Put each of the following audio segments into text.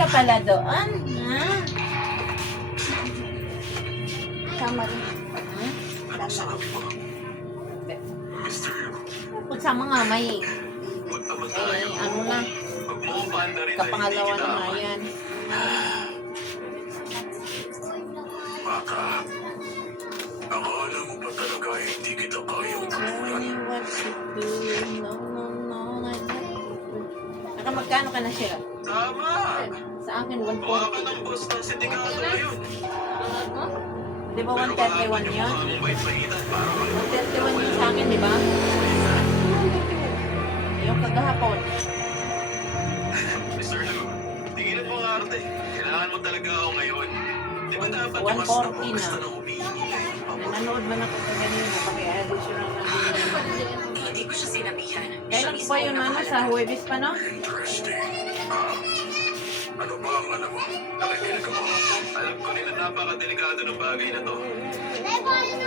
ka pala doon. Ha? Sama rin. Ano sabi mo? Mr. Kung sama nga may, Punta ba tayo? ano na, Huwag mo kong paanda rin na hindi kapangalawa kita na nga aman. yan. Baka, akala mo ba talaga hindi kita kayang Tell tutulan? me what to do. No, no, no. Nakamagkano ka na siya? Tama! Sa akin, Baka ka 140. ng boss ng sindikato ngayon. Huh? Di ba Pero 131 kahapon yung yun? mukha mong bait-baitan para kang 131 yun sa akin, di ba? Yung kagahapon. Mr. Lu, tigilan mo ang arte. Kailangan mo talaga ako ngayon. Di ba dapat yung mas 140 napakasta na. na humihingi ngayon? Nanonood man ako sa ganito. Paki-additional na din. Hindi ko siya sinabihan. Kailan po yun, ano? Sa Huwebes pa, no? Interesting. Ano ba ang alam mo? Nakikinig ako. Alam ko rin na napakadelikado ng bagay na to.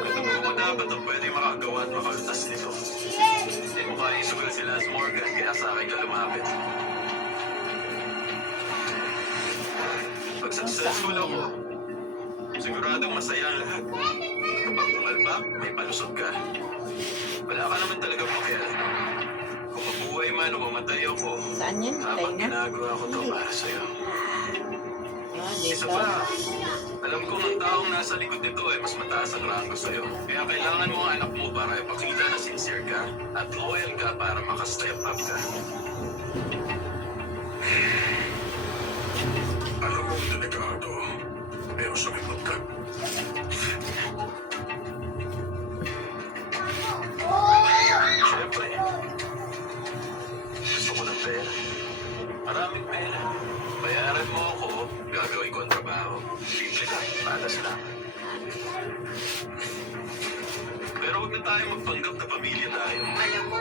Kung mo dapat ang pwede makagawa at makalutas nito. Hindi mo kaya isugal si Lance Morgan kaya sa akin ka lumapit. Pag successful ako, siguradong masaya ang lahat. Kapag pumalpak, may palusot ka. Wala ka naman talaga pakialam. Kung mabuhay man o mamatay ako, Saan yun? Tayo habang na? ginagawa ko to para sa'yo. Ah, Isa dito. pa, alam kong ang taong nasa likod nito ay mas mataas ang rango sa'yo. Kaya kailangan mo ang anak mo para ipakita na sincere ka at loyal ka para makastep up ka. Alam mo, delikado. Pero sumigot ka. Siyempre, gusto ko ng pera. Maraming pera. Bayaran mo ako, gagawin ko ang trabaho. Simple lang, patas lang. Pero huwag na tayo magpanggap na pamilya tayo. Alam mo,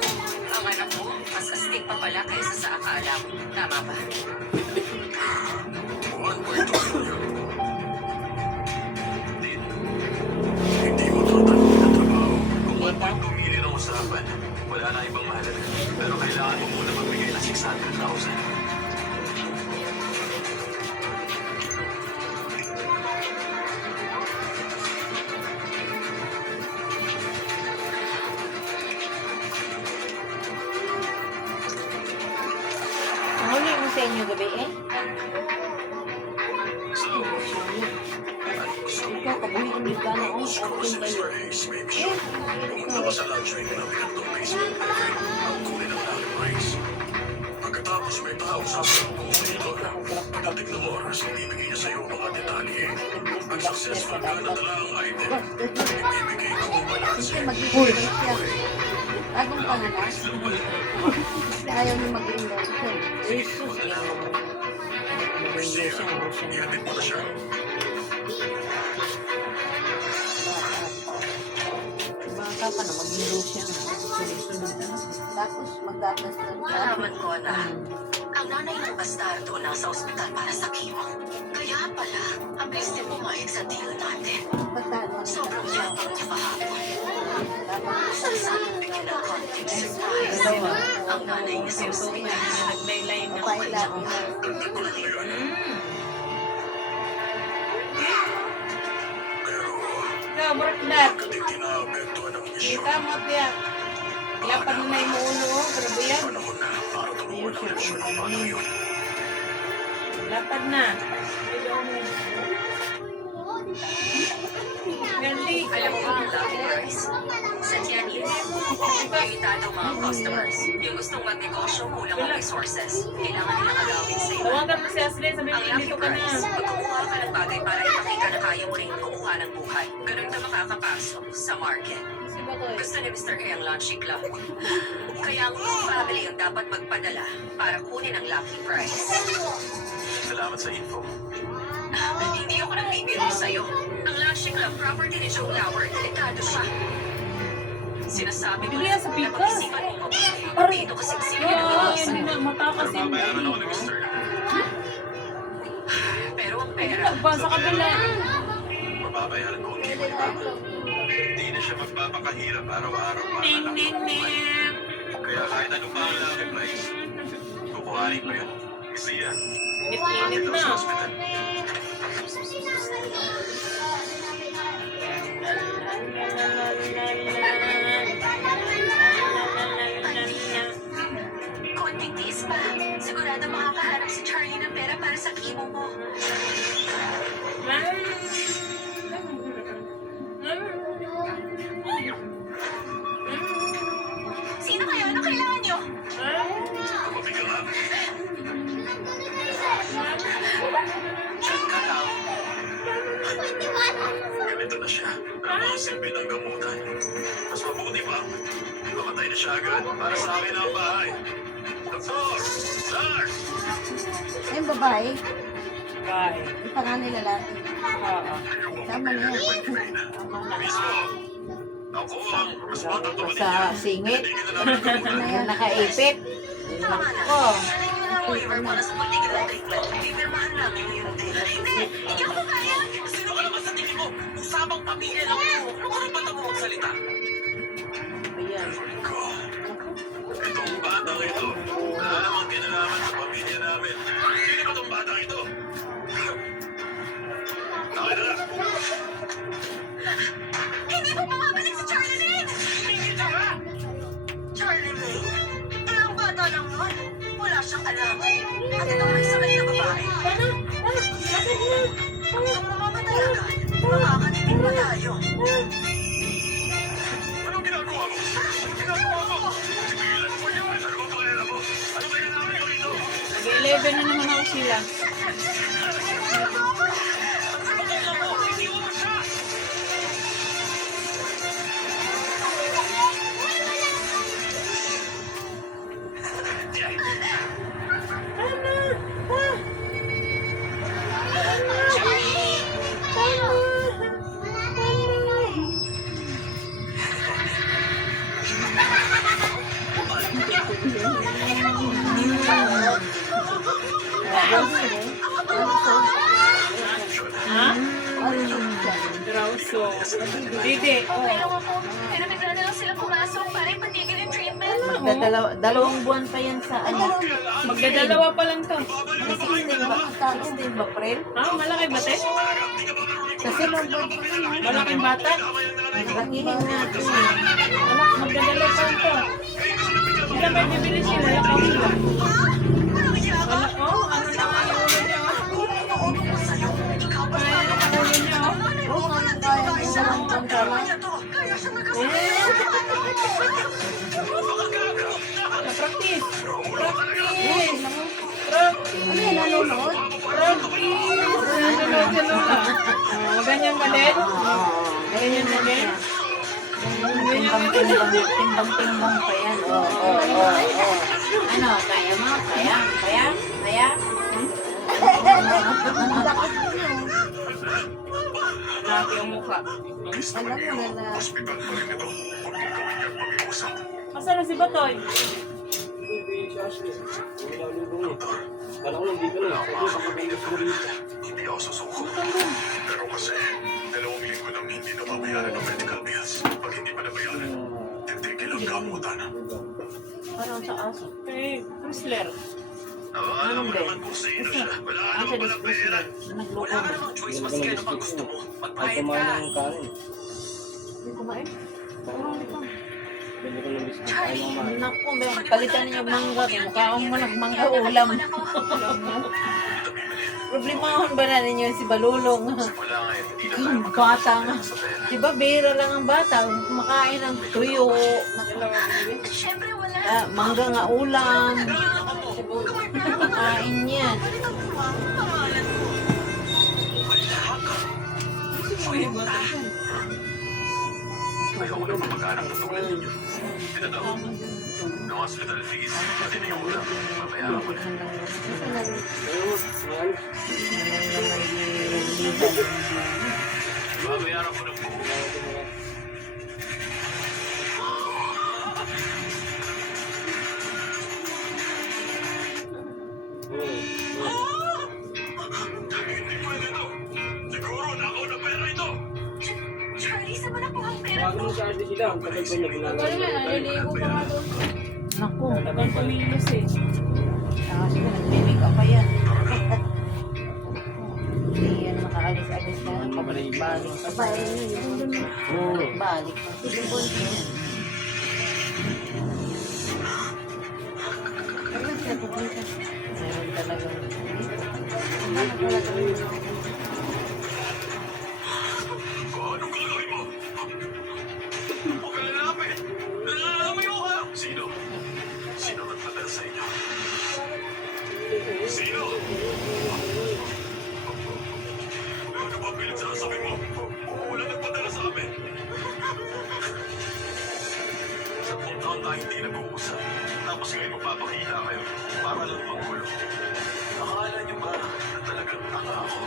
ang anak mo, mas astig pa pala kaysa sa akala mo. Tama ba? 1.2 million. Hindi mo tatanggapin ang trabaho. Kung 1.2 million ang usapan, wala na ibang mahalaga. Pero kailangan mo muna magbigay ng 600,000. Ang huli mo sa inyo gabi eh. So, ano gusto mo? Ikaw, kabuhin hindi ka na. Oh, Scroll open si kayo. Mr. Hayes, make sure. Pumunta ka sa luxury mo na pinagtong basement level. Ang kunin ang laki price. Pagkatapos may tao sa ang kumulator. Pagdating ng oras, ibibigay niya sa'yo ang mga detalye. Pag successful ka, nadala ang item. Ibibigay ko ang balanse. Kasi mag-i-invest siya. Bagong pangalan. Price global. Kasi ayaw niya mag-i-invest siya. Jesus, eh. Christian, ihatid mo na siya. Baka pa na maging Lucian. Sunod-sunod na. Tapos magdadas na Nalaman ko na ang nanay ng bastardo nasa ospital para sa chemo. Kaya pala, ang bilis niya pumayag sa deal natin. Patano. Sobrang yabang niya kahapon. Gusto sanang bigyan ng konting surprise. Dalawa. Ang nanay niya sa ospital. Naglaylay na. Papaila. Tagtagulan na yan. Pero, Ikaw, Brakdat. pagdating tinaapektuhan ng misyon, Ikaw, Mapia. Lapad mo na yung muulo. Grabe yan. panahon na para tumuhan ang leksyon ng paano yun. Lapad na. Gandhi. Alam mo ang lucky price? Sa Tianyin, limitado ang mga customers. Yung gustong magnegosyo, kulang ang resources. Kailangan nilang agawin sa iba. Tawagan mo si Aslen. Sabi Ang mo, lucky dito ka na. price, pagkukuha ka ng bagay para ipakita na kaya mo rin kumuha ng buhay. Ganun ka makakapasok sa market. Si Bakoy. Gusto ni Mr. K ang Lunchy Club. Kaya ang whole family ang dapat magpadala para kunin ang lucky prize. Salamat sa info. Hindi ako nagbibiro sa'yo. Ang Lunchy Club property ni Joe Lauer. Delikado siya. Sinasabi ko Bili yan sa na pikas. pag-isipan mo mabuti. Dito kasi sige na Ay, sa hindi na matakas Pero yun. babayaran ako ni Mr. Pero ang pera, Ba, sa kabila. Mababayaran ko ang limay bago. Hindi na siya magpapakahirap araw-araw para Ning, lang ning, mabuhay. ning. Kaya kahit ano pa ang lucky price, kukuhanin ko yun. Siya. Init-init na. Hospital. Konting tiis pa. Sigurado makakahanap si Charlie ng pera para sa chemo mo. Sino kayo? Ano kailangan nyo? Kumabi ka nga. Diyan ka lang. Ganito na siya. Ang mga silbi ng gamutan. Mas mabuti pa. Mamatay na siya agad para sa akin ang bahay. Doktor! Sir! Yung babae, Bye. yung panganay lalaki. Oo. Tama na yan. Mismo. Ako ang mas batang tumanin niya. Sa singit. Hindi na namin gamutan. Yan. Nakaipit. Tama na. Ko. Nalagyan ng waiver para sa muntigil ng treatment. Pipirmahan namin yun din. Hindi ako kaya. Sino ka naman sa tingin mo? Usapang pamilya lang to. Ano ka rin bata mo magsalita? Ayan. Ko. Itong batang ito. Wala namang kinalaman sa pamilya namin. Sino ba itong batang ito? Nakita na. Hindi mo mamabalik si Charlie Lane! Tingin ka ba? Charlie Lane? Eh, ang bata lang nun. Wala siyang alam. At itong may sakit na babae. Kung mamamatay agad, makakatitin pa tayo. Anong ginagawa mo? Anong ginagawa mo? Sigilan mo yan. Ano ba pakilala mo? Ano ba ginagawa mo dito? Nag-11 na naman ako sila. Tingnan mo, hindi mo siya! Ha? Drauso. Didi. Pero pero bigla na lang sila pumasok para ipatigil yung treatment. Dalawang buwan pa yan sa ano. Magdadalawa pa lang to. Ano 16 ba? Talo. 16 ba, April? Ah, malaki ba, te? Kasi number pa na. Malaking bata? Rakihin natin eh. Anak, magdadalawa pa lang to. Sila may bibili sila, lakaw sila. Wala, oh, ano na nga yung ulo niya, oh. Kaya na ang ulo niya, oh. Oo, nga kaya mo sa mga pangkala. Practice. Ano yan, nanonood? Nanonood sa lula. Oh, ganyan ba din? Ganyan ba din? Timbang-timbang pa yan. Oo. Ano, kaya mo? Kaya? Lakas mo yun. Laki ang mukha. Alam mo na na. Hospital pa rin ito. Huwag mong gawin yan mag-iusap. Asan na si Batoy? Doktor, hindi ako susuko. Pero kasi, 2 linggo nang hindi nababayaran ang medical bills. Pag hindi pa nabayaran, titigil ang gamutan. Parang sa aso. Kay Chrysler. Alam mo naman kung sino siya. Wala ka naman palang pera. Wala ka namang choice maski ano pang gusto mo. Magbayad ka. Hindi kumain. Charlie, Naku, palitan niyo mangga. Mukha akong mangga ulam. Problemahon ba na ninyo si Balulong? Wala nga eh, hindi na tayo Bata nga. sa pera. Diba, bira lang ang bata. Kumakain ng tuyo. syempre wala. Mangga nga ulam. Kumakain yan. Pangalan mo. Ayoko na mamaghanap ng tulad ninyo. Pinatawag mo. Ng hospital fees, pati na yung ulam. Mabayaran ko na. Babayaran ko na po. Hindi pwede ito. Siguro nakaw na pera ito. Charlie, saan mo nakuha ang pera mo? Naku. Tagal kumilos eh. Kasi nagmimik pa balik pa Babae tayo. na yun. Balik pa. Kailan siya pupunta? Meron talagang Ano talaga yun? Anong gagawin mo? Huwag ka lalapit! Nalalayo ka! Sino? Sino nagpadala sa inyo? Sino? Ano ba pinagsasabi mo? Wala nagpadala sa amin. 10 taon tayo hindi nag-uusap. Tapos ngayon magpapakita kayo para lang magkulo. Akala niyo ba na talagang tanga ako?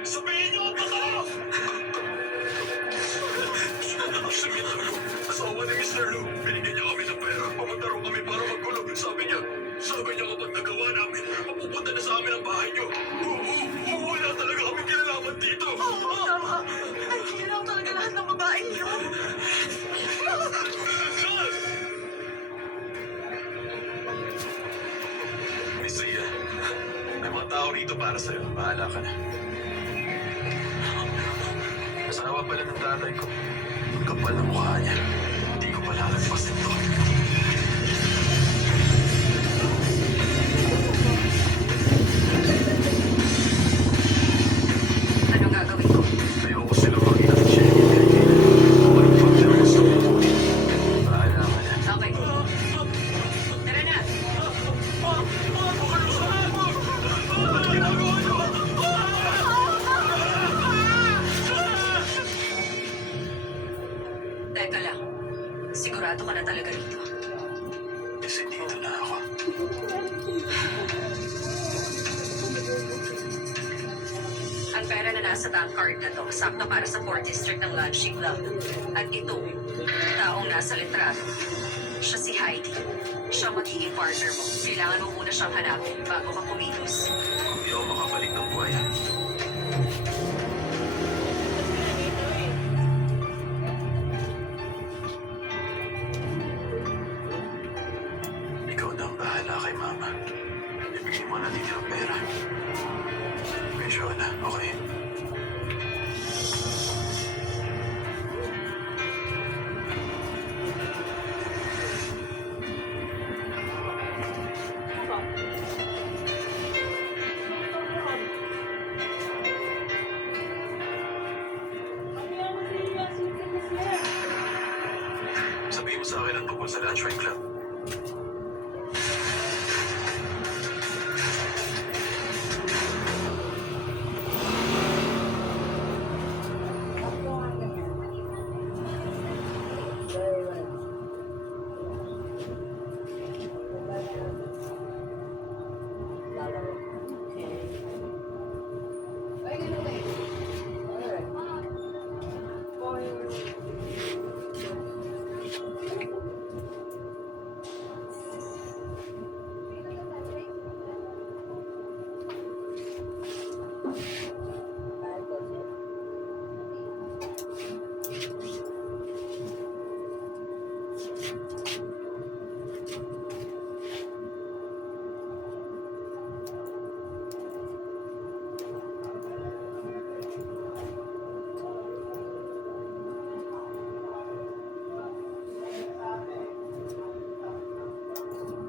Sabihin niyo ang totoo! Sige na, Lu. Asawa ni Mr. Lu. Binigyan niya kami ng pera. Pumunta raw kami para magkulong. Sabi niya kapag nagawa namin, mapupunta na sa amin ang bahay niyo. Wala talaga kami kinalaman dito. Oo, tama. Ay, ginaw talaga lahat ng babaeng yun. Miss Zia, may mga tao rito para sa'yo. Bahala ka na. Asawa pala ng tatay ko. Ang kapal ng mukha niya. Hindi ko pala lagpasin to. Ano gagawin ko? Ayoko sila makita ng siya. Bumalik pa sila gusto mo. Bahala ka na. Okay. Tara na. Teka lang. Sigurado ka na talaga rito. Kasi dito na ako. Ang pera na nasa bank card na to, sakto para sa 4th District ng Lansing Club. At ito, taong nasa litrato. Siya si Heidi. Siya magiging partner mo. Kailangan mo muna siyang hanapin bago ka kumilos. Hindi ako makabalik ng buhay. Ikaw na ang bahala kay Mama. Ibigay mo na dito ang pera. Medyo na, okay? Sabihin mo sa akin ang tungkol sa Lunchway Club.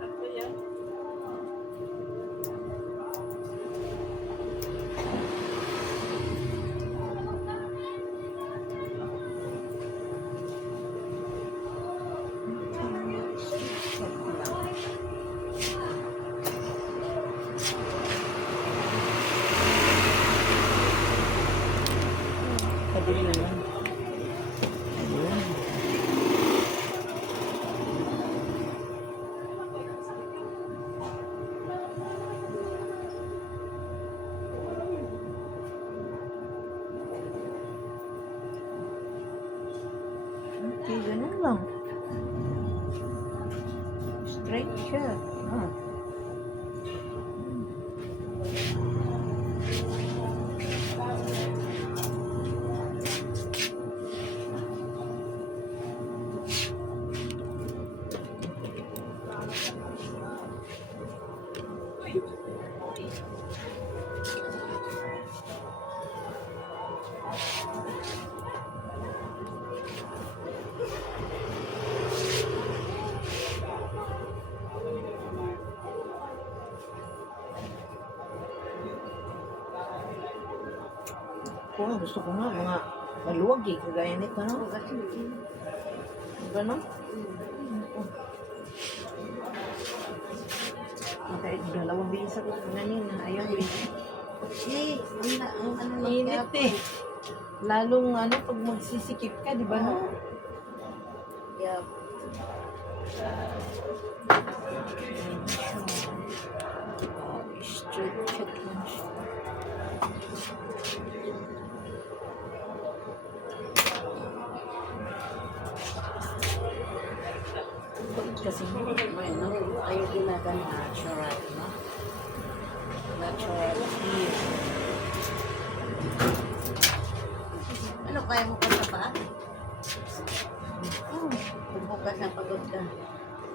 Ako yan. Pabili naman. Ayun. Okay, ganun lang. Straight siya. Ah. Kung gusto ko nga, mga maluwag eh, kagaya nito, no? Diba, no? Kahit dalawang bilis ako kanina, ayaw eh. Ang ano lang Init kaya eh. lalong ano, pag magsisikip ka, di ba, no? Yup. Straight check lang siya. Kasi May no, ayaw ginagawa natural, no? Natural hair. Ano, kaya mo pa sa pa? Pagbukas na pagod ka.